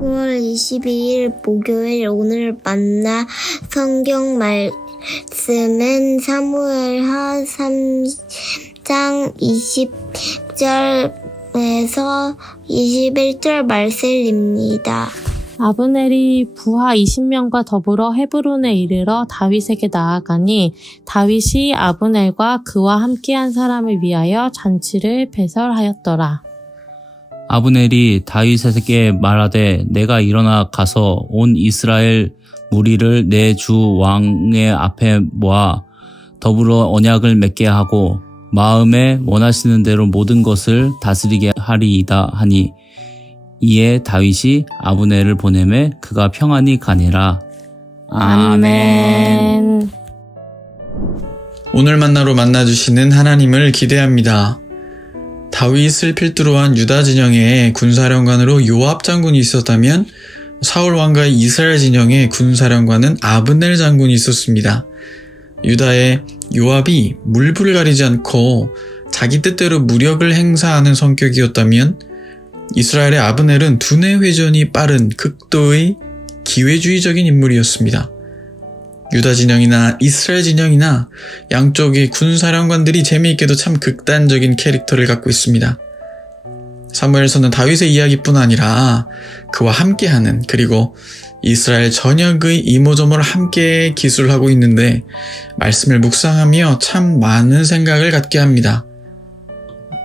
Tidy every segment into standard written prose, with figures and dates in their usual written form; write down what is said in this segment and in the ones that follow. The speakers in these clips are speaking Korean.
9월 22일 목요일 오늘 만나 성경 말씀은 사무엘하 3장 20절에서 21절 말씀입니다. 아브넬이 부하 20명과 더불어 헤브론에 이르러 다윗에게 나아가니 다윗이 아브넬과 그와 함께한 사람을 위하여 잔치를 배설하였더라. 아브넬이 다윗에게 말하되 내가 일어나 가서 온 이스라엘 무리를 내 주 왕의 앞에 모아 더불어 언약을 맺게 하고 마음에 원하시는 대로 모든 것을 다스리게 하리이다 하니 이에 다윗이 아브넬을 보내매 그가 평안히 가니라. 아멘. 오늘 만나로 만나주시는 하나님을 기대합니다. 다윗을 필두로 한 유다 진영에 군사령관으로 요압 장군이 있었다면 사울 왕가의 이스라엘 진영에 군사령관은 아브넬 장군이 있었습니다. 유다의 요압이 물불을 가리지 않고 자기 뜻대로 무력을 행사하는 성격이었다면 이스라엘의 아브넬은 두뇌 회전이 빠른 극도의 기회주의적인 인물이었습니다. 유다 진영이나 이스라엘 진영이나 양쪽의 군사령관들이 재미있게도 참 극단적인 캐릭터를 갖고 있습니다. 사무엘서는 다윗의 이야기뿐 아니라 그와 함께하는 그리고 이스라엘 전역의 이모저모를 함께 기술하고 있는데 말씀을 묵상하며 참 많은 생각을 갖게 합니다.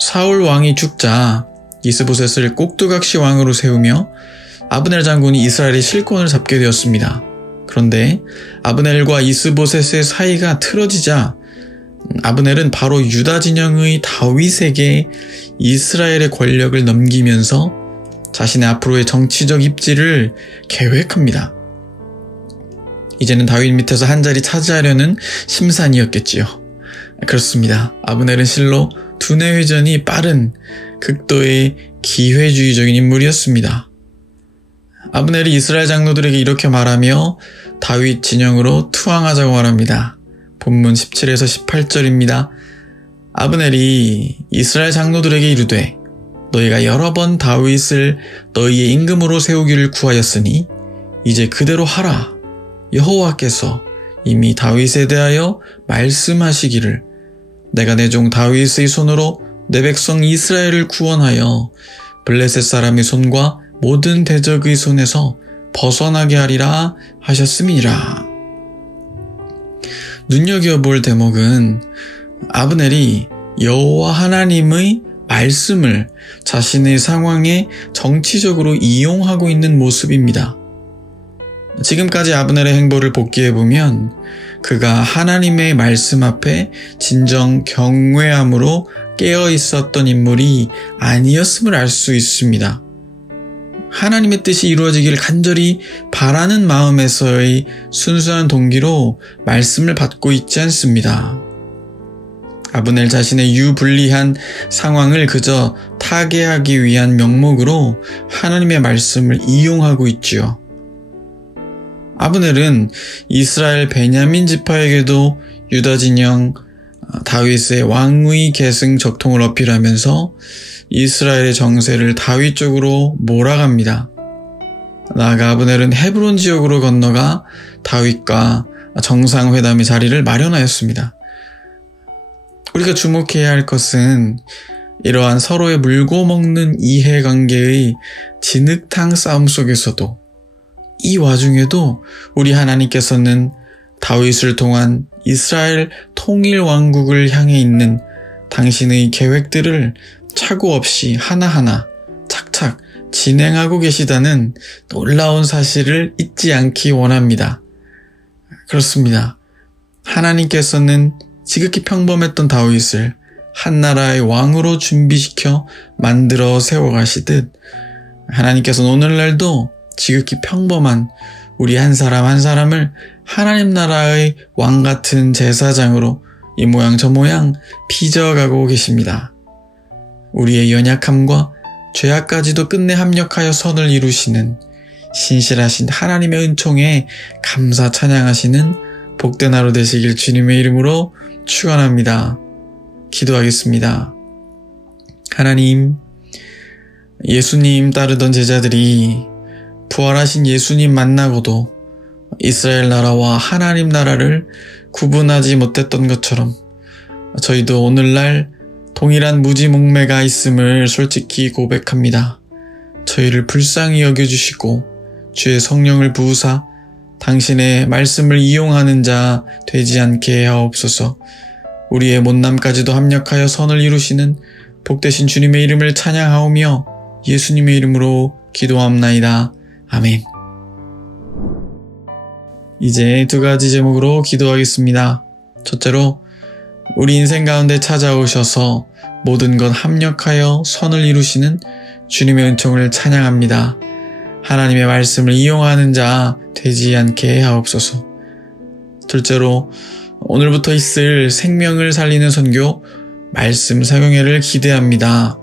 사울 왕이 죽자 이스보셋을 꼭두각시 왕으로 세우며 아브넬 장군이 이스라엘의 실권을 잡게 되었습니다. 그런데 아브넬과 이스보셋의 사이가 틀어지자 아브넬은 바로 유다 진영의 다윗에게 이스라엘의 권력을 넘기면서 자신의 앞으로의 정치적 입지를 계획합니다. 이제는 다윗 밑에서 한 자리 차지하려는 심산이었겠지요. 그렇습니다. 아브넬은 실로 두뇌 회전이 빠른 극도의 기회주의적인 인물이었습니다. 아브넬이 이스라엘 장로들에게 이렇게 말하며 다윗 진영으로 투항하자고 말합니다. 본문 17에서 18절입니다. 아브넬이 이스라엘 장로들에게 이르되 너희가 여러 번 다윗을 너희의 임금으로 세우기를 구하였으니 이제 그대로 하라. 여호와께서 이미 다윗에 대하여 말씀하시기를 내가 내 종 다윗의 손으로 내 백성 이스라엘을 구원하여 블레셋 사람의 손과 모든 대적의 손에서 벗어나게 하리라 하셨음이라. 눈여겨볼 대목은 아브넬이 여호와 하나님의 말씀을 자신의 상황에 정치적으로 이용하고 있는 모습입니다. 지금까지 아브넬의 행보를 복기해보면 그가 하나님의 말씀 앞에 진정 경외함으로 깨어있었던 인물이 아니었음을 알 수 있습니다. 하나님의 뜻이 이루어지기를 간절히 바라는 마음에서의 순수한 동기로 말씀을 받고 있지 않습니다. 아브넬 자신의 유불리한 상황을 그저 타개하기 위한 명목으로 하나님의 말씀을 이용하고 있지요. 아브넬은 이스라엘 베냐민 지파에게도 유다 진영 다윗의 왕위 계승 적통을 어필하면서 이스라엘의 정세를 다윗 쪽으로 몰아갑니다. 나아가 아브넬은 헤브론 지역으로 건너가 다윗과 정상회담의 자리를 마련하였습니다. 우리가 주목해야 할 것은 이러한 서로의 물고 먹는 이해관계의 진흙탕 싸움 속에서도 이 와중에도 우리 하나님께서는 다윗을 통한 이스라엘 통일 왕국을 향해 있는 당신의 계획들을 착오 없이 하나하나 착착 진행하고 계시다는 놀라운 사실을 잊지 않기 원합니다. 그렇습니다. 하나님께서는 지극히 평범했던 다윗을 한 나라의 왕으로 준비시켜 만들어 세워가시듯 하나님께서는 오늘날도 지극히 평범한 우리 한 사람 한 사람을 하나님 나라의 왕 같은 제사장으로 이 모양 저 모양 빚어가고 계십니다. 우리의 연약함과 죄악까지도 끝내 합력하여 선을 이루시는 신실하신 하나님의 은총에 감사 찬양하시는 복된 하루 되시길 주님의 이름으로 축원합니다. 기도하겠습니다. 하나님, 예수님 따르던 제자들이 부활하신 예수님 만나고도 이스라엘 나라와 하나님 나라를 구분하지 못했던 것처럼 저희도 오늘날 동일한 무지몽매가 있음을 솔직히 고백합니다. 저희를 불쌍히 여겨주시고 주의 성령을 부으사 당신의 말씀을 이용하는 자 되지 않게 하옵소서. 우리의 못남까지도 합력하여 선을 이루시는 복되신 주님의 이름을 찬양하오며 예수님의 이름으로 기도합나이다. 아멘. 이제 두 가지 제목으로 기도하겠습니다. 첫째로 우리 인생 가운데 찾아오셔서 모든 것 합력하여 선을 이루시는 주님의 은총을 찬양합니다. 하나님의 말씀을 이용하는 자 되지 않게 하옵소서. 둘째로 오늘부터 있을 생명을 살리는 선교 말씀 사경회를 기대합니다.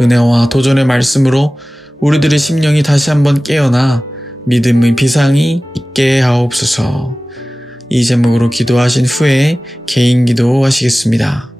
은혜와 도전의 말씀으로 우리들의 심령이 다시 한번 깨어나 믿음의 비상이 있게 하옵소서. 이 제목으로 기도하신 후에 개인 기도하시겠습니다.